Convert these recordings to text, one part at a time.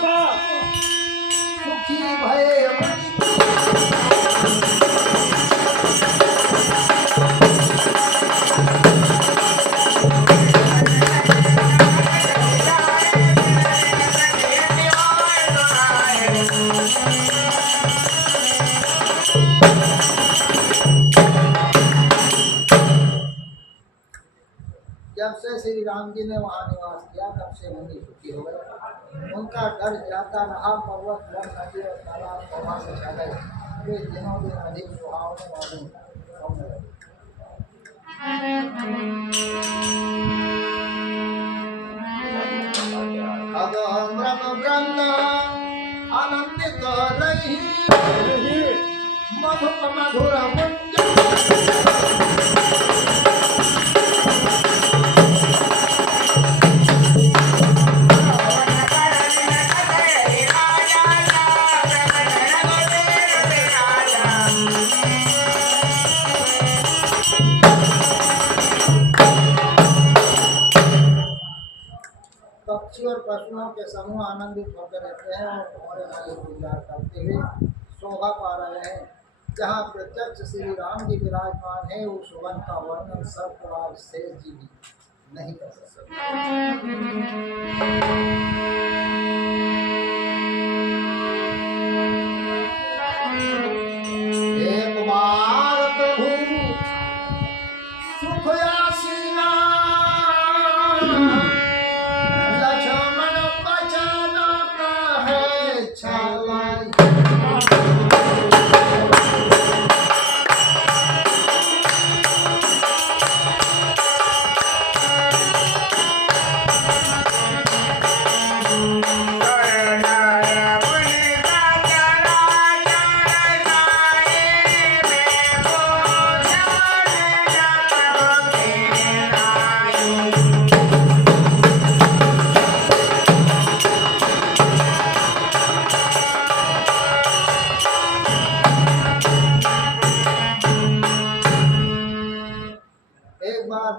सुखी भय जब से श्री राम जी ने वहाँ निवास किया तब से मुनि सुखी हो गए। उनका डर जाता रहा। पर्वत वन नदी और तालाब वहाँ से छा गए। वे दिनों दिन अधिक सुहावने वाले होने लगे। आनंदित रही मधुर पक्षी और पशुओं के समूह आनंदित होकर रहते हैं और तुम्हारे मालिक गुजार करते हुए शोभा पा रहे हैं। जहाँ प्रत्यक्ष श्री राम जी विराजमान है उस वन का वर्णन सब कुमार शेष जी भी नहीं कर सकते। हे कुमार प्रभु सुख आसीना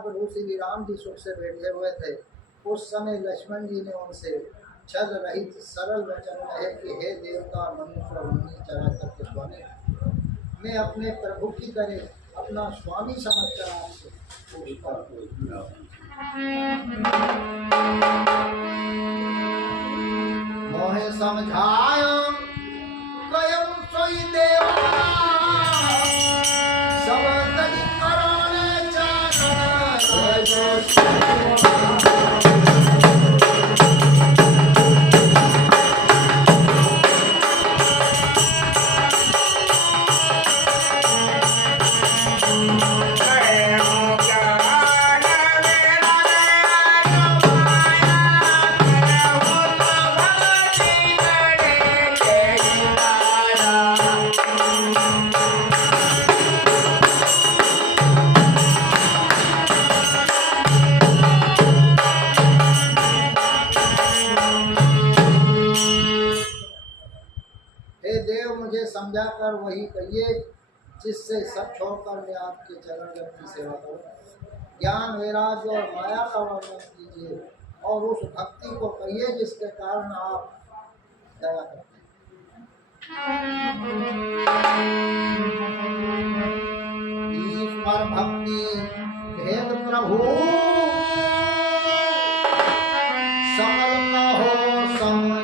प्रभु श्री राम जी सुख से बैठे हुए थे। उस समय लक्ष्मण जी ने उनसे छल रहित सरल वचन कहे कि हे देवता मनुष्य और मुनि चराचर के स्वामी, मैं अपने प्रभु की तरह अपना स्वामी समझकर आपसे मोहे समझायो कयम सोई देवा सब तनि करोने समझा कर वही कहिए जिससे सब छोड़कर मैं आपके चरण की सेवा करूं। ज्ञान वैराग्य और माया का वर्णन कीजिए और उस भक्ति को कहिए जिसके कारण आप दया करते हैं। ईश्वर भक्ति भेद प्रभु सकल का हो समझ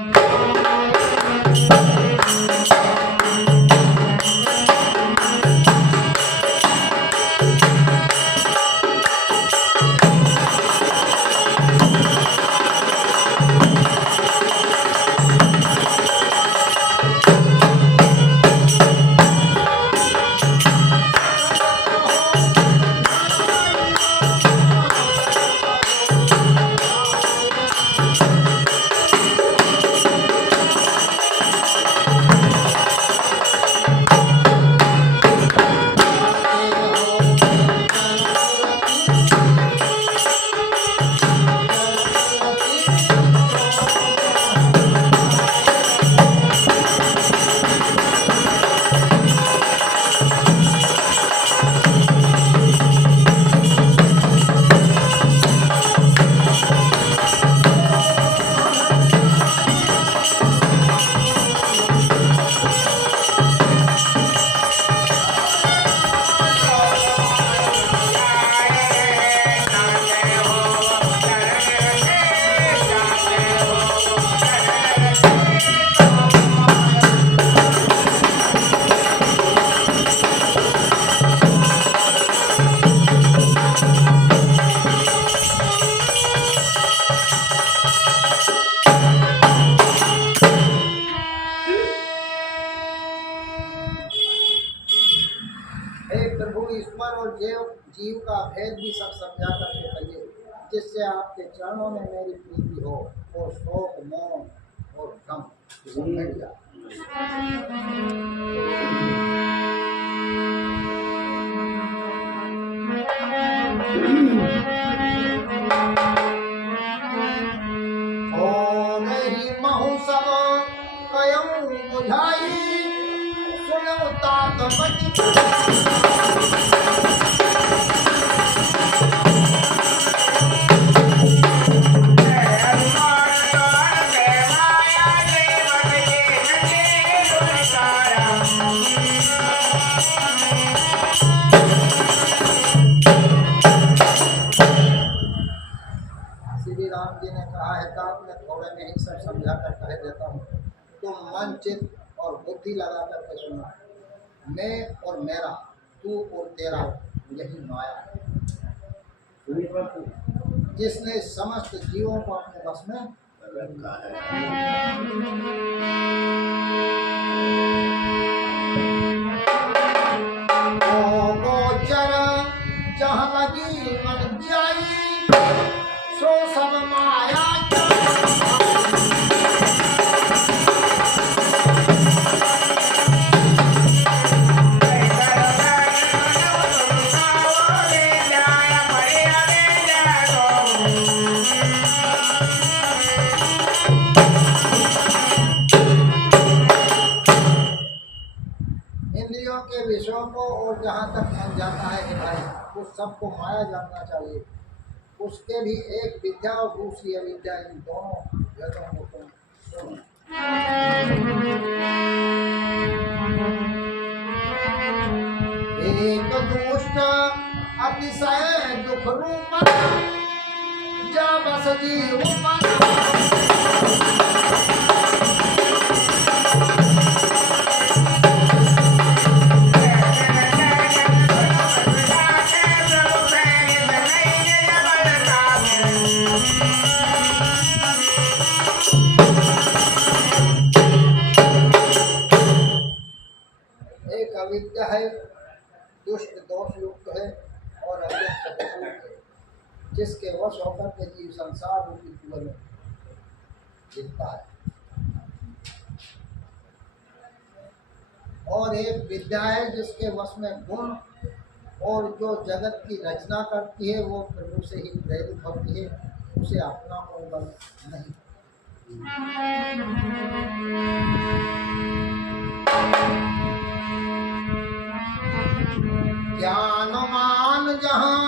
हे प्रभु, ईश्वर और जीव का भेद भी सब समझा करके कहिए, जिससे आपके चरणों में मेरी प्रीति हो और शोक, मोह और भ्रम सब मिट जाए। हो नहीं महु सब कयऊ बुझाई, सुनो तात श्री राम जी ने कहा है, तात मैं थोड़े में ही सब समझा कर कह देता हूँ, तुम मन, चित्त और बुद्धि लगा करके सुनो। मैं और मेरा, तू और तेरा, यही माया है जिसने समस्त जीवों को अपने बस में रखा है। ओ गोचर जहाँ लगी मन जाई, सो सब माया इंद्रियों के विषयों को और जहाँ तक मन जाता है कि भाई उस सबको माया जानना चाहिए। उसके भी एक विद्या और दूसरी अविद्या, इन दोनों भेदों को तुम सुनो। एक दुष्ट अतिशय दुख रूप जा बस जीव मन, एक अविद्या है, दुष्ट दोष युक्त है और अव्यक्त है, जिसके वश होकर के जीव संसार रूपी कुएं में गिरता है। और एक विद्या है जिसके वश में गुण और जो जगत की रचना करती है वो प्रभु से ही प्रेरित होती है, उसे अपना कोई बल नहीं। ज्ञान मान जहाँ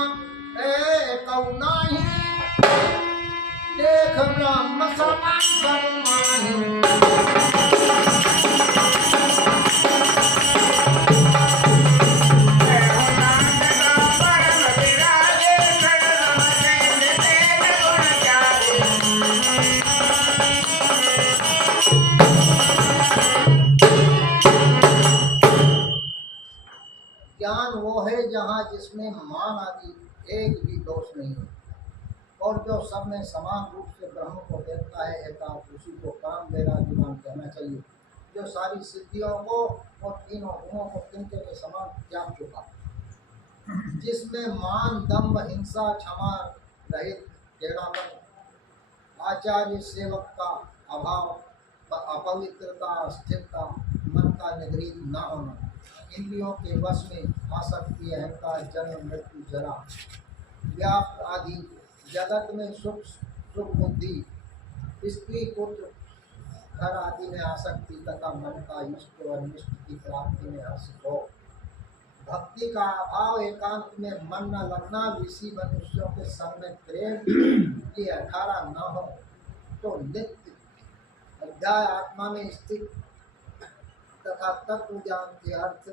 एक नहीं, देख ब्रह्म समान सब माही। ज्ञान वो है जहाँ जिसमें मान आदि एक भी दोष नहीं है, और जो सब में समान रूप से ब्रह्म को देखता है एकांत, उसी को काम वैराग्यवान कहना चाहिए, जो सारी सिद्धियों को और तीनों गुणों को तिनके के समान त्याग चुका, जिसमें मान, दम्भ, हिंसा, क्षमा रहित, टेढ़ापन, आचार्य सेवक का अभाव, अपवित्रता, अस्थिरता, मन का निगृहित न होना, इंद्रियों के वश में आसक्ति, अहंकार, जन्म, मृत्यु, जरा, व्याप्त आदि, जगत में सुख बुद्धि, स्त्री पुत्र घर आदि में आसक्ति तथा मन का इष्ट और अनिष्ट की प्राप्ति में हर्षित हो, भक्ति का अभाव, एकांत में मन न लगना, ऋषि मनुष्यों के संग में प्रेम ये 18 न हो, तो नित्य अध्याय आत्मा में स्थित तथा तत्व ज्ञान के अर्थ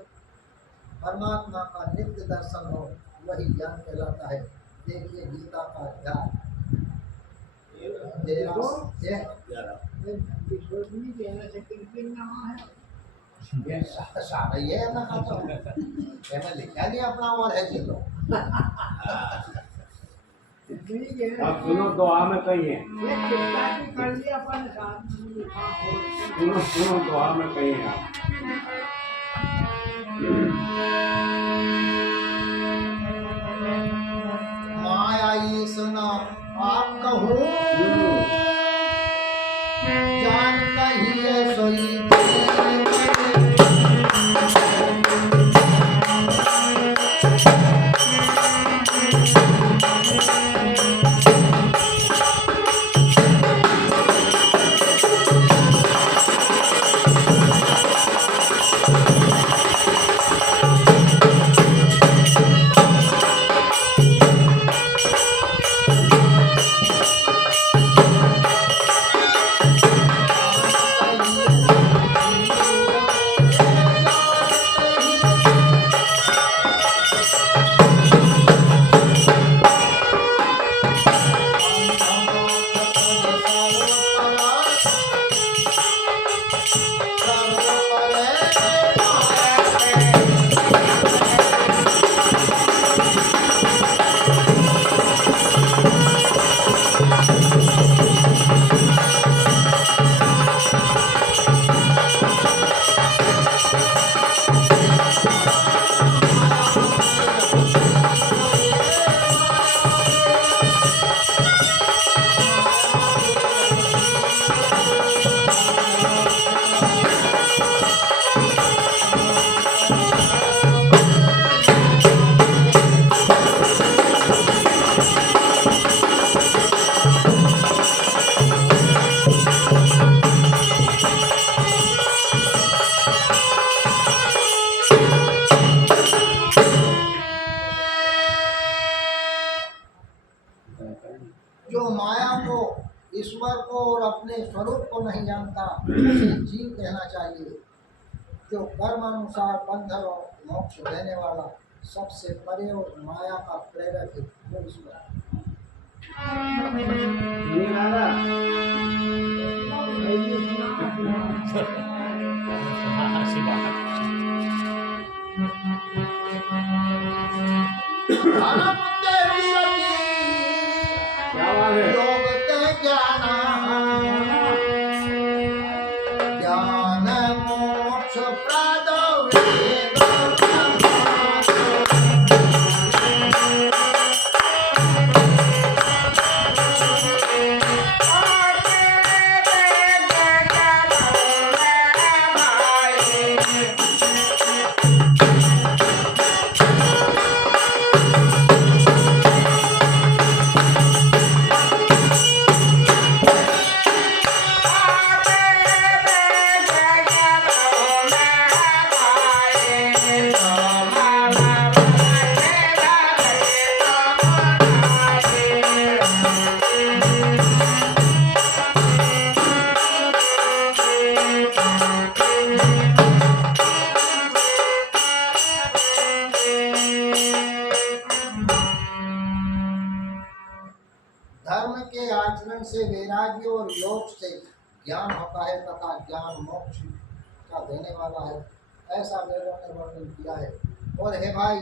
परमात्मा का नित्य दर्शन हो, वही ज्ञान कहलाता है। देखिए गीता का अध्याय 13 ये है ना, लिखा नहीं अपना और है चलो। आप सुनो दुआ में कहिए, सुनो दुआ में कहिए आप। ईश्वर को और अपने स्वरूप को नहीं जानता उसे जीव कहना चाहिए। जो कर्म अनुसार बंधन और मोक्ष देने वाला, सबसे परे और माया का प्रेरक है, वो ईश्वर। क्या बात है? ज्ञान मोक्ष प्रद धर्म के आचरण से वैराग्य और योग से ज्ञान होता है तथा ज्ञान मोक्ष का देने वाला है, ऐसा वेदों ने वर्णन किया है। और हे भाई,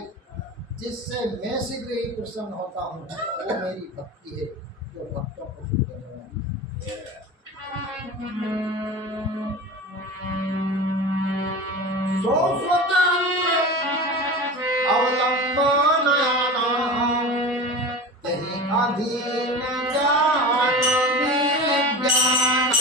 जिससे मैं शीघ्र ही प्रसन्न होता हूँ वो मेरी भक्ति है, जो भक्तों को सुख देने वाली है। सो स्वतंत्र अवलंबन यही अधीन ज्ञान विज्ञान।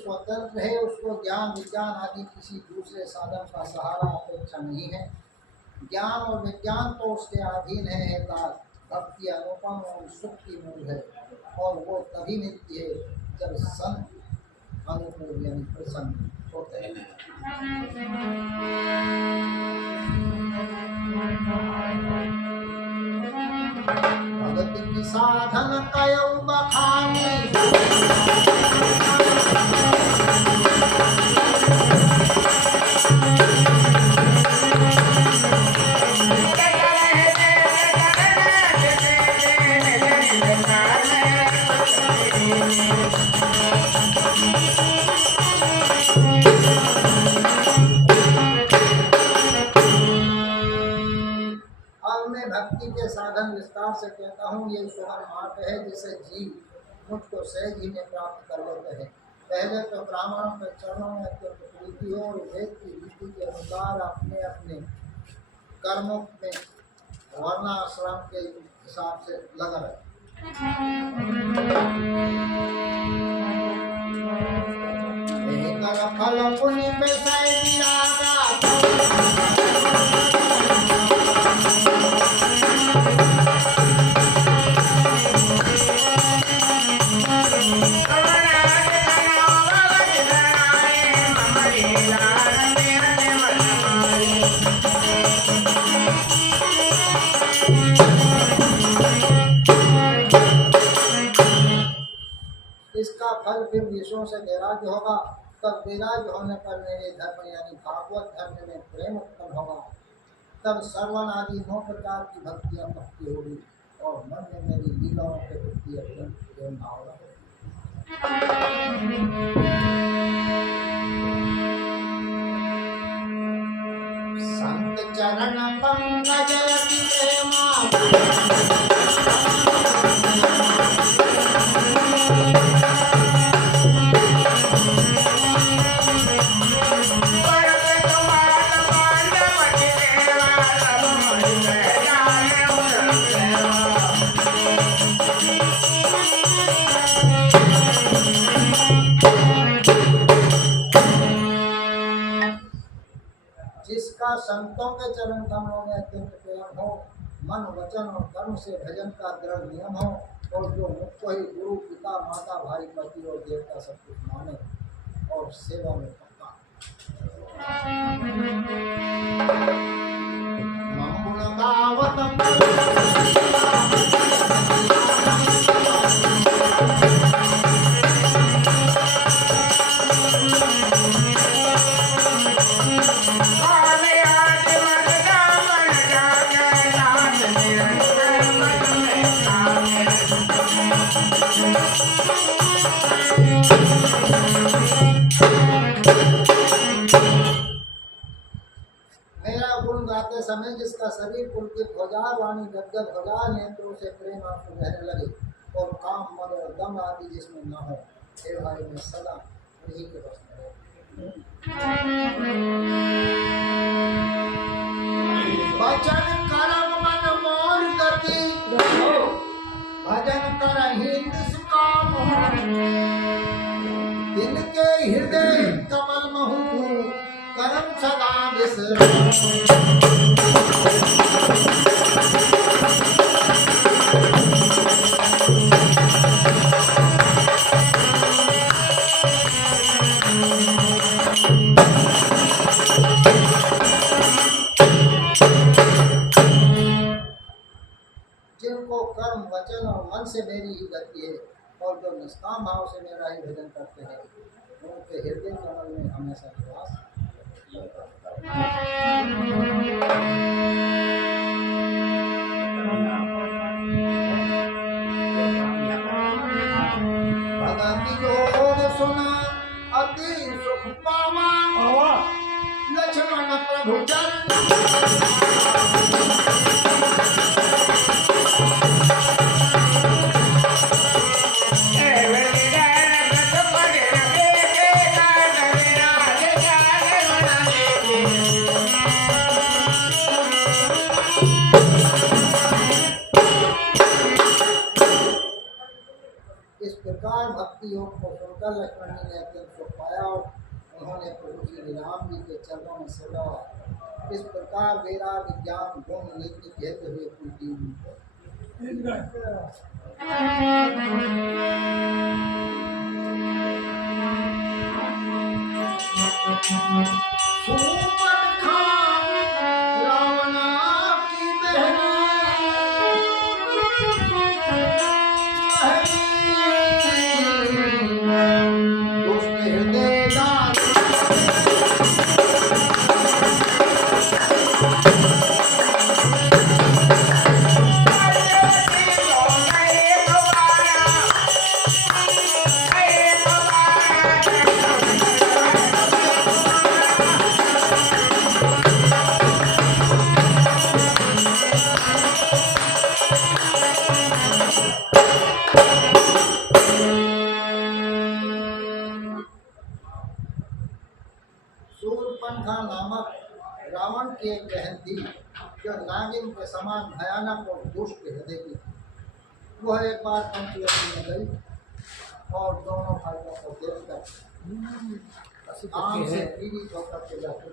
स्वतंत्र है, उसको ज्ञान विज्ञान आदि किसी दूसरे साधन का सहारा अपेक्षा नहीं है। ज्ञान और विज्ञान तो उसके अधीन है, भक्ति अनुपम और सुख की मूल है, और वो तभी मिलती है जब संत अनुकूल यानी प्रसन्न होते हैं। भगत की साधन कयौ बखानी भक्ति के साधन विस्तार से कहता हूँ। ये सुहर मार्ग है जिसे जीव मुझको सहज ही में प्राप्त कर लेते हैं। पहले तो ब्राह्मणों के चरणों में अत्यंत प्रीति हो और वेद की रीति के अनुसार अपने अपने कर्मों में वर्णाश्रम के हिसाब से लगा रहे। फल पुण्य में इसका फल फिर विषयों से वैराग्य होगा। तब वैराग्य होने पर मेरे धर्म यानी भागवत धर्म में प्रेम उत्पन्न होगा। तब श्रवण आदि 9 प्रकार की भक्तियाँ पक्की होगी और मन में मेरी लीलाओं के प्रति अत्यंत प्रेम भावना होगी। संत चरण पंकज अति प्रेमा संतों के चरण कमलों में अत्यंत प्रेम हो, मन वचन और कर्म से भजन का दृढ़ नियम हो, और जो मुझको ही गुरु पिता माता भाई पति और देवता सब कुछ माने और सेवा में पक्का। मंगल गावत मेरा गुण गाते समय जिसका शरीर पुलकित हो जाए, वाणी गदगद हो जाए, नेत्रों से प्रेम आंसू बहने लगे और काम मद और दम आदि जिसमें न हो, हे भाई मैं सदा उन्हीं के बस में रहूं। वचन कर्म मन मौन गति, भजन करहि निष्काम, इनके हृदय कमल महु करम सदा विश्राम। जिनको कर्म वचन और मन से मेरी ही गति है और जो निष्काम भाव से मेरा ही भजन करते हैं, उनके हृदय कमल में हमेशा निवास। भगति योग सुना अति सुख पावा, लक्ष्मण प्रभु चरण इस प्रकार भक्ति योग को सुनकर लक्ष्मण जी ने अत्यंत सुख पाया और उन्होंने प्रभु श्री राम जी के चरणों में सेवा। इस प्रकार वेरा विज्ञान गुण नीति भेद हुए कुल शूर्पणखा नामक रावण की एक बहन थी, जो नागिन के समान भयानक और दुष्ट हृदय की थी। वह एक बार पंचवटी में गई और दोनों भाइयों को देखकर आम से पीड़ित होकर के जाते